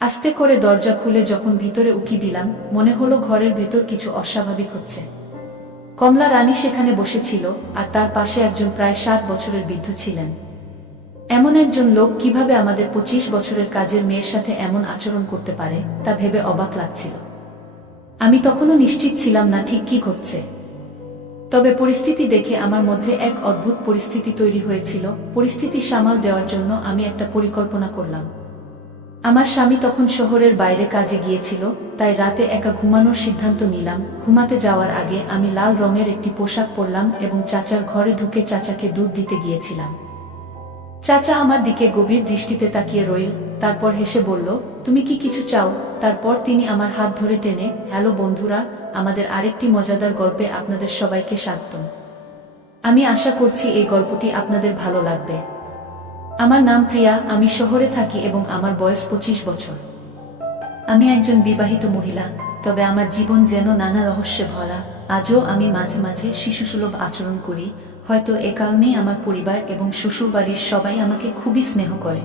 আস্তে করে দরজা খুলে যখন ভিতরে উকি দিলাম, মনে হলো ঘরের ভেতর কিছু অস্বাভাবিক হচ্ছে। কমলা রানী সেখানে বসেছিল, আর তার পাশে একজন প্রায় 60 বছরের বৃদ্ধ ছিলেন। এমন একজন লোক কিভাবে আমাদের 25 বছরের কাজের মেয়ের সাথে এমন আচরণ করতে পারে তা ভেবে অবাক লাগছিল। আমি তখনও নিশ্চিত ছিলাম না ঠিক কি ঘটছে। তবে পরিস্থিতি দেখে আমার মধ্যে এক অদ্ভুত পরিস্থিতি তৈরি হয়েছিল। পরিস্থিতি সামাল দেওয়ার জন্য আমি একটা পরিকল্পনা করলাম। আমার স্বামী তখন শহরের বাইরে কাজে গিয়েছিল, তাই রাতে একা ঘুমানোর সিদ্ধান্ত নিলাম। ঘুমাতে যাওয়ার আগে আমি লাল রঙের একটি পোশাক পরলাম এবং চাচার ঘরে ঢুকে চাচাকে দুধ দিতে গিয়েছিলাম। চাচা আমার দিকে গভীর দৃষ্টিতে তাকিয়ে রইল, তারপর হেসে বলল, তুমি কি কিছু চাও? তারপর তিনি আমার হাত ধরে টেনে, হ্যালো বন্ধুরা, আমাদের আরেকটি মজাদার গল্পে আপনাদের সবাইকে স্বাগতম। আমি আশা করছি এই গল্পটি আপনাদের ভালো লাগবে। আমার নাম প্রিয়া, আমি শহরে থাকি এবং আমার বয়স 25 বছর। আমি একজন বিবাহিত মহিলা, তবে আমার জীবন যেন নানা রহস্যে ভরা। আজও আমি মাঝে মাঝে শিশুসুলভ আচরণ করি, হয়তো এ কারণেই আমার পরিবার এবং শ্বশুরবাড়ির সবাই আমাকে খুবই স্নেহ করে।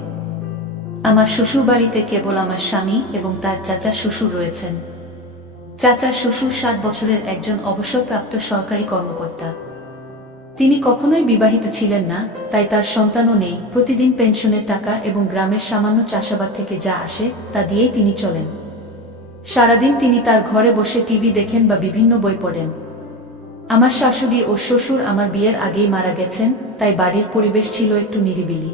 আমার শ্বশুরবাড়িতে কেবল আমার স্বামী এবং তার চাচা শ্বশুর রয়েছেন। চাচা শ্বশুর 60 বছরের একজন অবসরপ্রাপ্ত সরকারি কর্মকর্তা। তিনি কখনোই বিবাহিত ছিলেন না, তাই তার সন্তানও নেই। প্রতিদিন পেনশনের টাকা এবং গ্রামের সামান্য চাষাবাদ থেকে যা আসে তা দিয়েই তিনি চলেন। সারাদিন তিনি তার ঘরে বসে টিভি দেখেন বা বিভিন্ন বই পড়েন। আমার শাশুড়ি ও শ্বশুর আমার বিয়ের আগেই মারা গেছেন, তাই বাড়ির পরিবেশ ছিল একটু নিরিবিলি।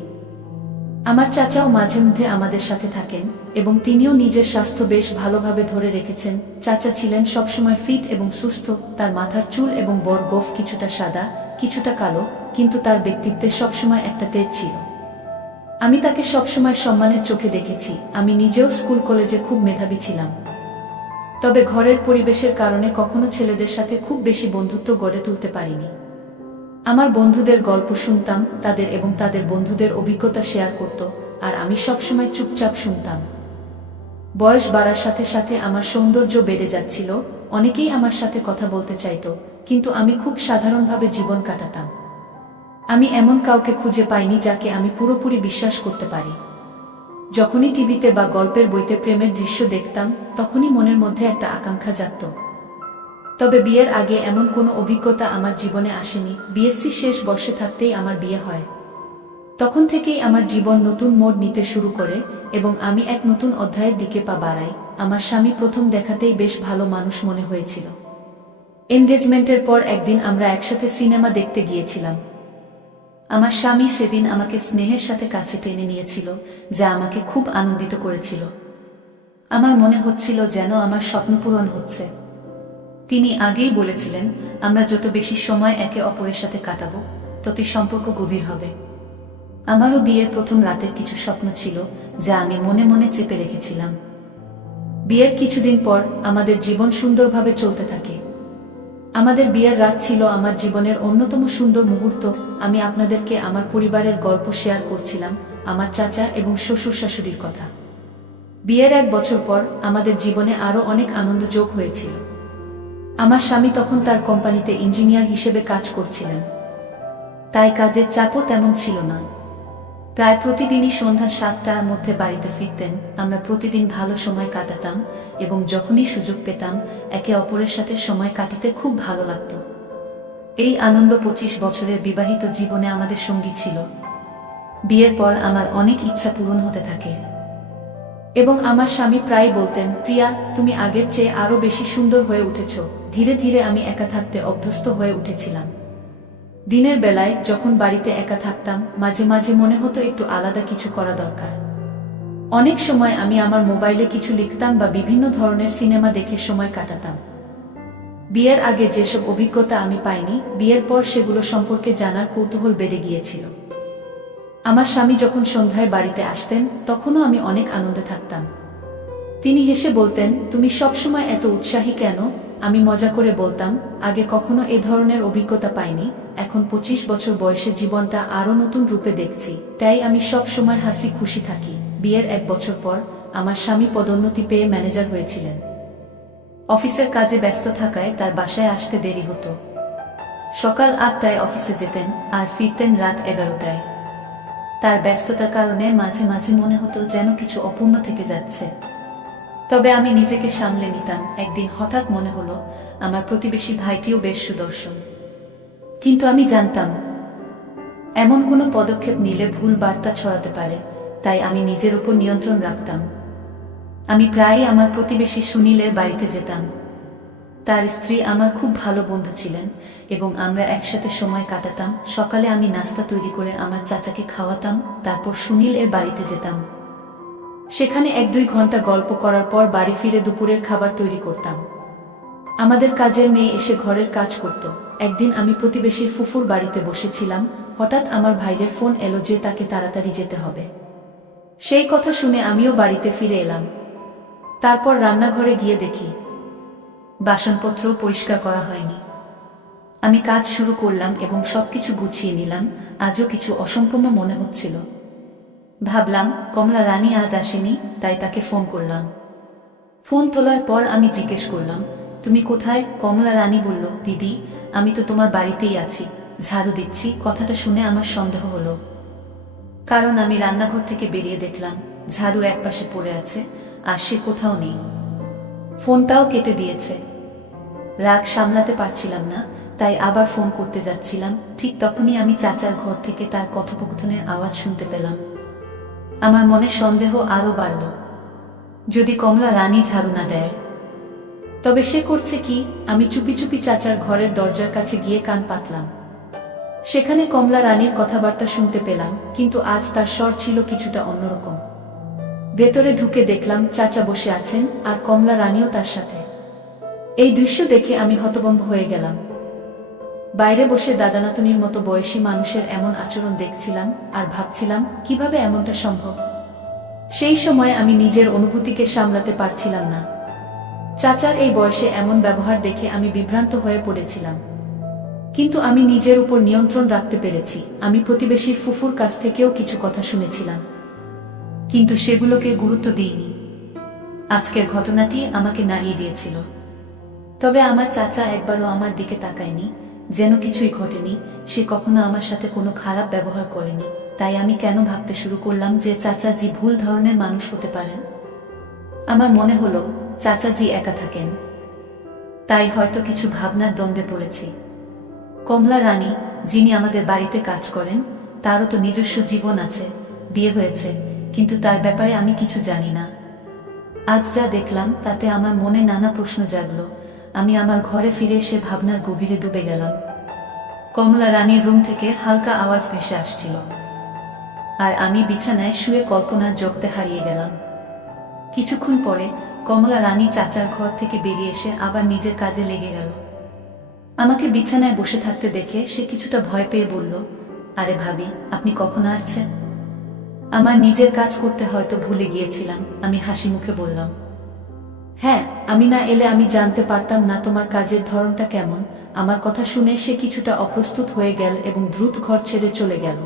আমার চাচাও মাঝে মধ্যে আমাদের সাথে থাকেন এবং তিনিও নিজের স্বাস্থ্য বেশ ভালোভাবে ধরে রেখেছেন। চাচা ছিলেন সবসময় ফিট এবং সুস্থ, তার মাথার চুল এবং বড় গোঁফ কিছুটা সাদা, কিছুটা কালো, কিন্তু তার ব্যক্তিত্বে সবসময় একটা তেজ ছিল। আমি তাকে সবসময় সম্মানের চোখে দেখেছি। আমি নিজেও স্কুল কলেজে খুব মেধাবী ছিলাম, তবে ঘরের পরিবেশের কারণে কখনো ছেলেদের সাথে খুব বেশি বন্ধুত্ব গড়ে তুলতে পারিনি। আমার বন্ধুদের গল্প শুনতাম, তাদের এবং তাদের বন্ধুদের অভিজ্ঞতা শেয়ার করত, আর আমি সবসময় চুপচাপ শুনতাম। বয়স বাড়ার সাথে সাথে আমার সৌন্দর্য বেড়ে যাচ্ছিল, অনেকেই আমার সাথে কথা বলতে চাইত, কিন্তু আমি খুব সাধারণভাবে জীবন কাটাতাম। আমি এমন কাউকে খুঁজে পাইনি যাকে আমি পুরোপুরি বিশ্বাস করতে পারি। যখনই টিভিতে বা গল্পের বইতে প্রেমের দৃশ্য দেখতাম, তখনই মনের মধ্যে একটা আকাঙ্ক্ষা জাগত। তবে বিয়ের আগে এমন কোনো অভিজ্ঞতা আমার জীবনে আসেনি। বিএসসি শেষ বর্ষে থাকতেই আমার বিয়ে হয়। তখন থেকেই আমার জীবন নতুন মোড় নিতে শুরু করে এবং আমি এক নতুন অধ্যায়ের দিকে পা বাড়াই। আমার স্বামী প্রথম দেখাতেই বেশ ভালো মানুষ মনে হয়েছিল। এনগেজমেন্টের পর একদিন আমরা একসাথে সিনেমা দেখতে গিয়েছিলাম। আমার স্বামী সেদিন আমাকে স্নেহের সাথে কাছে টেনে নিয়েছিল, যা আমাকে খুব আনন্দিত করেছিল। আমার মনে হচ্ছিল যেন আমার স্বপ্ন পূরণ হচ্ছে। তিনি আগেই বলেছিলেন, আমরা যত বেশি সময় একে অপরের সাথে কাটাবো, ততই সম্পর্ক গভীর হবে। আমারও বিয়ের প্রথম রাতের কিছু স্বপ্ন ছিল, যা আমি মনে মনে চেপে রেখেছিলাম। বিয়ের কিছুদিন পর আমাদের জীবন সুন্দরভাবে চলতে থাকে। আমাদের বিয়ের রাত ছিল আমার জীবনের অন্যতম সুন্দর মুহূর্ত। আমি আপনাদেরকে আমার পরিবারের গল্প শেয়ার করছিলাম, আমার চাচা এবং শ্বশুর শাশুড়ির কথা। বিয়ের 1 বছর পর আমাদের জীবনে আরও অনেক আনন্দ যোগ হয়েছিল। আমার স্বামী তখন তার কোম্পানিতে ইঞ্জিনিয়ার হিসেবে কাজ করছিলেন, তাই কাজের চাপও তেমন ছিল না। প্রায় প্রতিদিনই সন্ধ্যা 7টার মধ্যে বাড়িতে ফিরতেন। আমরা প্রতিদিন ভালো সময় কাটাতাম এবং যখনই সুযোগ পেতাম একে অপরের সাথে সময় কাটাতে খুব ভালো লাগত। এই আনন্দ 25 বছরের বিবাহিত জীবনে আমাদের সঙ্গী ছিল। বিয়ের পর আমার অনেক ইচ্ছা পূরণ হতে থাকে এবং আমার স্বামী প্রায় বলতেন, প্রিয়া, তুমি আগের চেয়ে আরো বেশি সুন্দর হয়ে উঠেছ। ধীরে ধীরে আমি একা থাকতে অভ্যস্ত হয়ে উঠেছিলাম। দিনের বেলায় যখন বাড়িতে একা থাকতাম, মাঝে মাঝে মনে হতো একটু আলাদা কিছু করা দরকার। অনেক সময় আমি আমার মোবাইলে কিছু লিখতাম বা বিভিন্ন ধরনের সিনেমা দেখে সময় কাটাতাম। বিয়ের আগে যেসব অভিজ্ঞতা আমি পাইনি, বিয়ের পর সেগুলো সম্পর্কে জানার কৌতূহল বেড়ে গিয়েছিল। আমার স্বামী যখন সন্ধ্যায় বাড়িতে আসতেন, তখনও আমি অনেক আনন্দে থাকতাম। তিনি হেসে বলতেন, তুমি সবসময় এত উৎসাহী কেন? আমি মজা করে বলতাম, আগে কখনো এ ধরনের অভিজ্ঞতা পাইনি, এখন 25 বছর বয়সে জীবনটা আরো নতুন রূপে দেখছি, তাই আমি সব সময় হাসি খুশি থাকি। বিয়ের 1 বছর পর আমার স্বামী পদোন্নতি পেয়ে ম্যানেজার হয়েছিলেন। অফিসের কাজে ব্যস্ত থাকায় তার বাসায় আসতে দেরি হতো। সকাল 8টায় অফিসে যেতেন আর ফিরতেন রাত 11টায়। তার ব্যস্ততার কারণে মাঝে মাঝে মনে হতো যেন কিছু অপূর্ণ থেকে যাচ্ছে। তবে আমি নিজেকে সামলে নিতাম। একদিন হঠাৎ মনে হলো আমার প্রতিবেশী ভাইটিও বেশ সুদর্শন, কিন্তু আমি জানতাম এমন কোনো পদক্ষেপ নিলে ভুল বার্তা ছড়াতে পারে, তাই আমি নিজের উপর নিয়ন্ত্রণ রাখতাম। আমি প্রায়ই আমার প্রতিবেশী সুনীলের বাড়িতে যেতাম। তার স্ত্রী আমার খুব ভালো বন্ধু ছিলেন এবং আমরা একসাথে সময় কাটাতাম। সকালে আমি নাস্তা তৈরি করে আমার চাচাকে খাওয়াতাম, তারপর সুনীল এর বাড়িতে যেতাম। সেখানে 1-2 ঘন্টা গল্প করার পর বাড়ি ফিরে দুপুরের খাবার তৈরি করতাম। আমাদের কাজের মেয়ে এসে ঘরের কাজ করত। একদিন আমি প্রতিবেশীর ফুফুর বাড়িতে বসেছিলাম, হঠাৎ আমার ভাইয়ের ফোন এলো যে তাকে তাড়াতাড়ি যেতে হবে। সেই কথা শুনে আমিও বাড়িতে ফিরে এলাম। তারপর রান্নাঘরে গিয়ে দেখি বাসনপত্র পরিষ্কার করা হয়নি। আমি কাজ শুরু করলাম এবং সবকিছু গুছিয়ে নিলাম। আজও কিছু অসম্পূর্ণ মনে হচ্ছিল। ভাবলাম কমলা রানী আজ আসেনি, তাই তাকে ফোন করলাম। ফোন তোলার পর আমি জিজ্ঞেস করলাম, তুমি কোথায়? কমলা রানী বলল, দিদি আমি তো তোমার বাড়িতেই আছি, ঝাড়ু দিচ্ছি। কথাটা শুনে আমার সন্দেহ হলো, কারণ আমি রান্নাঘর থেকে বেরিয়ে দেখলাম ঝাড়ু একপাশে পড়ে আছে আর সে কোথাও নেই। ফোনটাও কেটে দিয়েছে। রাগ সামলাতে পারছিলাম না, তাই আবার ফোন করতে যাচ্ছিলাম। ঠিক তখনই আমি চাচার ঘর থেকে তার কথোপকথনের আওয়াজ শুনতে পেলাম। আমার মনে সন্দেহ আরো বাড়ল। যদি কমলা রানী ঝাড়ু না দেয়, তবে সে করছে কি? আমি চুপি চুপি চাচার ঘরের দরজার কাছে গিয়ে কান পাতলাম। সেখানে কমলা রানীর কথাবার্তা শুনতে পেলাম, কিন্তু আজ তার স্বর ছিল কিছুটা অন্যরকম। ভেতরে ঢুকে দেখলাম চাচা বসে আছেন আর কমলা রানীও তার সাথে। এই দৃশ্য দেখে আমি হতভম্ব হয়ে গেলাম। বাইরে বসে দাদানাতনির মতো বয়সী মানুষের এমন আচরণ দেখছিলাম আর ভাবছিলাম কিভাবে এমনটা সম্ভব। সেই সময় আমি নিজের অনুভূতিকে সামলাতে পারছিলাম না। চাচার এই বয়সে এমন ব্যবহার দেখে আমি বিভ্রান্ত হয়ে পড়েছিলাম, কিন্তু আমি নিজের উপর নিয়ন্ত্রণ রাখতে পেরেছি। আমি প্রতিবেশীর ফুফুর কাছ থেকেও কিছু কথা শুনেছিলাম, কিন্তু সেগুলোকে গুরুত্ব দিইনি। আজকের ঘটনাটি আমাকে নাড়িয়ে দিয়েছিল। তবে আমার চাচা একবারও আমার দিকে তাকায়নি, যেন কিছুই ঘটেনি। সে কখনো আমার সাথে কোনো খারাপ ব্যবহার করেনি। তাই আমি কেন ভাবতে শুরু করলাম যে চাচাজি ভুল ধরনের মানুষ হতে পারেন। আমার মনে হলো চাচাজি একা থাকেন, তাই হয়তো কিছু ভাবনার দ্বন্দ্বে পড়েছি। কমলা রানী, যিনি আমাদের বাড়িতে কাজ করেন, তারও তো নিজস্ব জীবন আছে, বিয়ে হয়েছে, কিন্তু তার ব্যাপারে আমি কিছু জানি না। আজ যা দেখলাম তাতে আমার মনে নানা প্রশ্ন জাগলো। আমি আমার ঘরে ফিরে এসে ভাবনার গভীরে ডুবে গেলাম। কমলা রানীর রুম থেকে হালকা আওয়াজ ভেসে আসছিল, আর আমি বিছানায় শুয়ে কল্পনার জগতে হারিয়ে গেলাম। কিছুক্ষণ পরে কমলা রানী চাচার ঘর থেকে বেরিয়ে এসে আবার নিজের কাজে লেগে গেল। আমাকে বিছানায় বসে থাকতে দেখে সে কিছুটা ভয় পেয়ে বলল, আরে ভাবি, আপনি কখন আসছেন? আমার নিজের কাজ করতে হয়তো ভুলে গিয়েছিলাম, আমি হাসি মুখে বললাম। হ্যাঁ, আমি না এলে আমি জানতে পারতাম না তোমার কাজের ধরনটা কেমন। আমার কথা শুনে সে কিছুটা অপ্রস্তুত হয়ে গেল এবং দ্রুত ঘর ছেড়ে চলে গেল।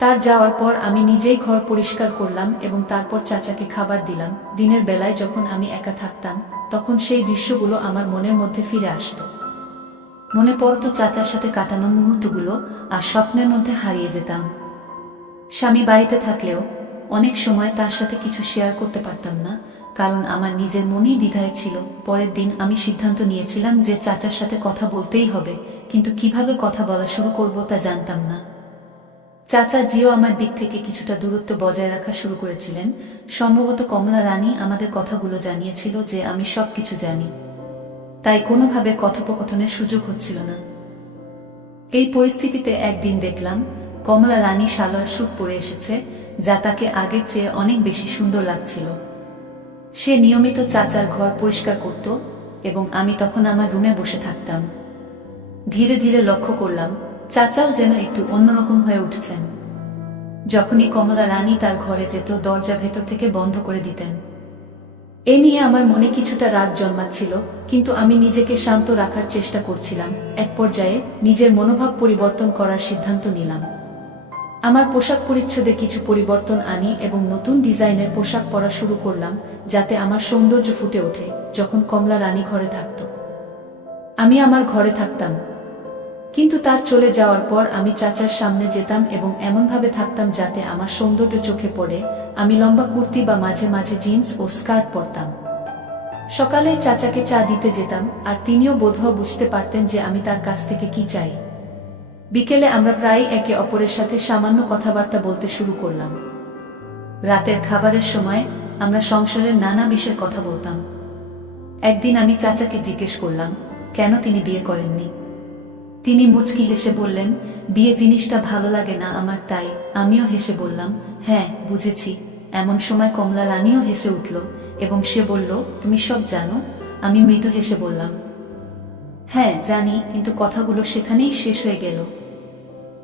তার যাওয়ার পর আমি নিজেই ঘর পরিষ্কার করলাম এবং তারপর চাচাকে খাবার দিলাম। দিনের বেলায় যখন আমি একা থাকতাম, তখন সেই দৃশ্যগুলো আমার মনের মধ্যে ফিরে আসতো। মনে পড়তো চাচার সাথে কাটানো মুহূর্তগুলো, আর স্বপ্নের মধ্যে হারিয়ে যেতাম। স্বামী বাড়িতে থাকলেও অনেক সময় তার সাথে কিছু শেয়ার করতে পারতাম না, কারণ আমার নিজের মনেই দ্বিধায় ছিল। পরের দিন আমি সিদ্ধান্ত নিয়েছিলাম যে চাচার সাথে কথা বলতেই হবে, কিন্তু কিভাবে কথা বলা শুরু করব তা জানতাম না। চাচা জিও আমার দিক থেকে কিছুটা দূরত্ব বজায় রাখা শুরু করেছিলেন। সম্ভবত কমলা রানী আমাদের কথাগুলো জানিয়েছিল যে আমি সবকিছু জানি, তাই কোনোভাবে কথোপকথনের সুযোগ হচ্ছিল না। এই পরিস্থিতিতে একদিন দেখলাম কমলা রানী সালোয়ার স্যুট পরে এসেছে, যা তাকে আগের চেয়ে অনেক বেশি সুন্দর লাগছিল। সে নিয়মিত চাচার ঘর পরিষ্কার করত এবং আমি তখন আমার রুমে বসে থাকতাম। ধীরে ধীরে লক্ষ্য করলাম চাচাও যেন একটু অন্যরকম হয়ে উঠছেন। যখনই কমলা রানী তার ঘরে যেত, দরজা ভেতর থেকে বন্ধ করে দিতেন। এ নিয়ে আমার মনে কিছুটা রাগ জন্মাচ্ছিল, কিন্তু আমি নিজেকে শান্ত রাখার চেষ্টা করছিলাম। এক পর্যায়ে নিজের মনোভাব পরিবর্তন করার সিদ্ধান্ত নিলাম। আমার পোশাক পরিচ্ছদে কিছু পরিবর্তন আনি এবং নতুন ডিজাইনের পোশাক পরা শুরু করলাম, যাতে আমার সৌন্দর্য ফুটে ওঠে। যখন কমলা রানী ঘরে থাকত, আমি আমার ঘরে থাকতাম। কিন্তু তার চলে যাওয়ার পর আমি চাচার সামনে যেতাম এবং এমনভাবে থাকতাম যাতে আমার সৌন্দর্য চোখে পড়ে। আমি লম্বা কুর্তি বা মাঝে মাঝে জিন্স ও স্কার্ট পরতাম। সকালে চাচাকে চা দিতে যেতাম, আর তিনিও বোধহয় বুঝতে পারতেন যে আমি তার কাছ থেকে কি চাই। বিকেলে আমরা প্রায় একে অপরের সাথে সামান্য কথাবার্তা বলতে শুরু করলাম। রাতের খাবারের সময় আমরা সংসারের নানা বিষয়ে কথা বলতাম। একদিন আমি চাচাকে জিজ্ঞেস করলাম কেন তিনি বিয়ে করেননি। তিনি মুচকি হেসে বললেন, বিয়ে জিনিসটা ভালো লাগে না আমার, তাই। আমিও হেসে বললাম, হ্যাঁ বুঝেছি। এমন সময় কমলা রানীও হেসে উঠল এবং সে বলল, তুমি সব জানো? আমি মৃদু হেসে বললাম, হ্যাঁ জানি, কিন্তু কথাগুলো সেখানেই শেষ হয়ে গেল।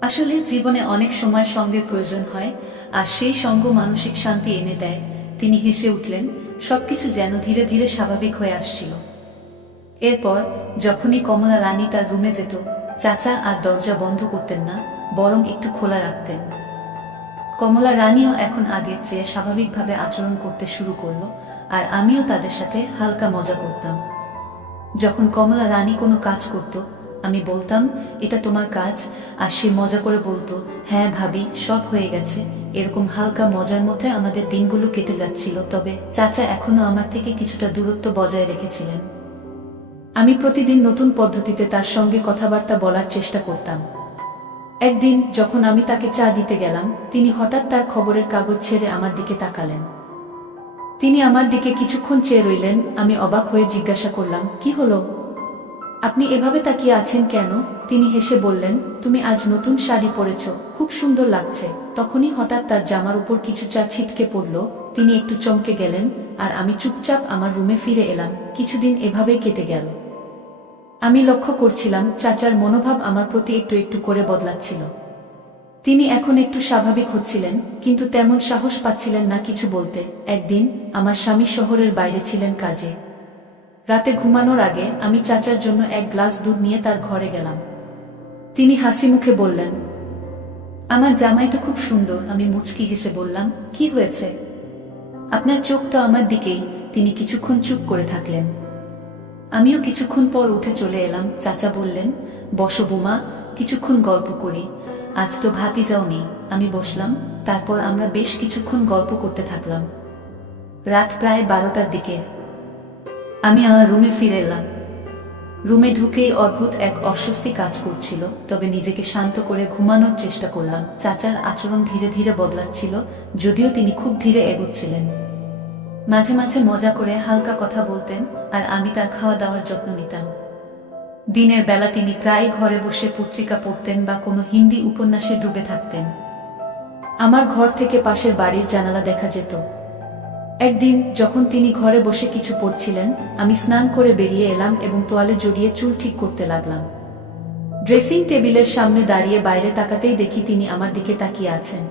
আসলে জীবনে অনেক সময় সঙ্গের প্রয়োজন হয়, আর সেই সঙ্গ মানসিক শান্তি এনে দেয়। তিনি হেসে উঠলেন, সবকিছু যেন ধীরে ধীরে স্বাভাবিক হয়ে আসছিল। এরপর যখনই কমলা রানী তার রুমে যেত, চাচা আর দরজা বন্ধ করতেন না, বরং একটু খোলা রাখতেন। কমলা রানীও এখন আগের চেয়ে স্বাভাবিকভাবে আচরণ করতে শুরু করলো, আর আমিও তাদের সাথে হালকা মজা করতাম। যখন কমলা রানী কোনো কাজ করত, আমি বলতাম, এটা তোমার কাজ, আর সে মজা করে বলতো, হ্যাঁ ভাবি, সব হয়ে গেছে। এরকম হালকা মজার মধ্যে আমাদের দিনগুলো কেটে যাচ্ছিল। তবে চাচা এখনো আমার থেকে কিছুটা দূরত্ব বজায় রেখেছিলেন। আমি প্রতিদিন নতুন পদ্ধতিতে তার সঙ্গে কথাবার্তা বলার চেষ্টা করতাম। একদিন যখন আমি তাকে চা দিতে গেলাম, তিনি হঠাৎ তার খবরের কাগজ ছেড়ে আমার দিকে তাকালেন। তিনি আমার দিকে কিছুক্ষণ চেয়ে রইলেন। আমি অবাক হয়ে জিজ্ঞাসা করলাম, কি হলো? আপনি এভাবে তাকিয়ে আছেন কেন? তিনি হেসে বললেন, তুমি আজ নতুন শাড়ি পরেছ, খুব সুন্দর লাগছে। তখনই হঠাৎ তার জামার উপর কিছু চা ছিটকে পড়ল। তিনি একটু চমকে গেলেন, আর আমি চুপচাপ আমার রুমে ফিরে এলাম। কিছুদিন এভাবেই কেটে গেল। আমি লক্ষ্য করছিলাম চাচার মনোভাব আমার প্রতি একটু একটু করে বদলাচ্ছিল। তিনি এখন একটু স্বাভাবিক হচ্ছিলেন, কিন্তু তেমন সাহস পাচ্ছিলেন না কিছু বলতে। একদিন আমার স্বামী শহরের বাইরে ছিলেন কাজে। রাতে ঘুমানোর আগে আমি চাচার জন্য এক গ্লাস দুধ নিয়ে তার ঘরে গেলাম। তিনি হাসি মুখে বললেন, আমার জামাই তো খুব সুন্দর। আমি মুচকি হেসে বললাম, কি হয়েছে? আপনার চোখ তো আমার দিকেই। তিনি কিছুক্ষণ চুপ করে থাকলেন। আমিও কিছুক্ষণ পর উঠে চলে এলাম। চাচা বললেন, বসো বোমা, কিছুক্ষণ গল্প করি। আজ তো ভাতিজাও নেই। আমি বসলাম। তারপর আমরা বেশ কিছুক্ষণ গল্প করতে থাকলাম। রাত প্রায় 12টার দিকে আমি আমার রুমে ফিরে এলাম। রুমে ঢুকেই অদ্ভুত এক অস্বস্তি কাজ করছিল, তবে নিজেকে শান্ত করে ঘুমানোর চেষ্টা করলাম। চাচার আচরণ ধীরে ধীরে বদলাচ্ছিল, যদিও তিনি খুব ধীরে এগোচ্ছিলেন। মাঝে মাঝে মজা করে হালকা কথা বলতেন, আর আমি তার খাওয়া দাওয়ার যত্ন নিতাম। দিনের বেলা তিনি প্রায় ঘরে বসে পত্রিকা পড়তেন বা কোনো হিন্দি উপন্যাসে ডুবে থাকতেন। আমার ঘর থেকে পাশের বাড়ির জানালা দেখা যেত। একদিন যখন তিনি ঘরে বসে কিছু পড়ছিলেন, আমি স্নান করে বেরিয়ে এলাম এবং তোয়ালে জড়িয়ে চুল ঠিক করতে লাগলাম। ড্রেসিং টেবিলের সামনে দাঁড়িয়ে বাইরে তাকাতেই দেখি তিনি আমার দিকে তাকিয়ে আছেন।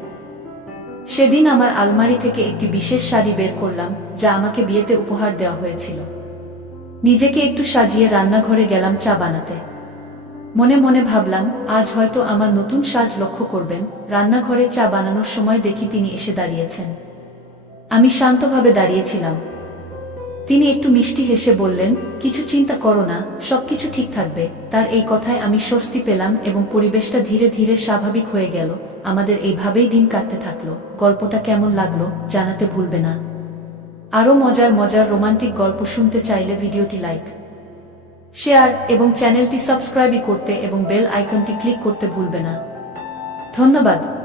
সেদিন আমার আলমারি থেকে একটি বিশেষ শাড়ি বের করলাম, যা আমাকে বিয়েতে উপহার দেওয়া হয়েছিল। নিজেকে একটু সাজিয়ে রান্নাঘরে গেলাম চা বানাতে। মনে মনে ভাবলাম, আজ হয়তো আমার নতুন সাজ লক্ষ্য করবেন। রান্নাঘরে চা বানানোর সময় দেখি তিনি এসে দাঁড়িয়েছেন। আমি শান্তভাবে দাঁড়িয়েছিলাম। তিনি একটু মিষ্টি হেসে বললেন, কিছু চিন্তা করো না, সবকিছু ঠিক থাকবে। তার এই কথায় আমি স্বস্তি পেলাম এবং পরিবেশটা ধীরে ধীরে স্বাভাবিক হয়ে গেল। আমাদের এইভাবেই দিন কাটতে থাকলো। গল্পটা কেমন লাগলো জানাতে ভুলবে না। আরও মজার মজার রোমান্টিক গল্প শুনতে চাইলে ভিডিওটি লাইক, শেয়ার এবং চ্যানেলটি সাবস্ক্রাইব করতে এবং বেল আইকনটি ক্লিক করতে ভুলবে না। ধন্যবাদ।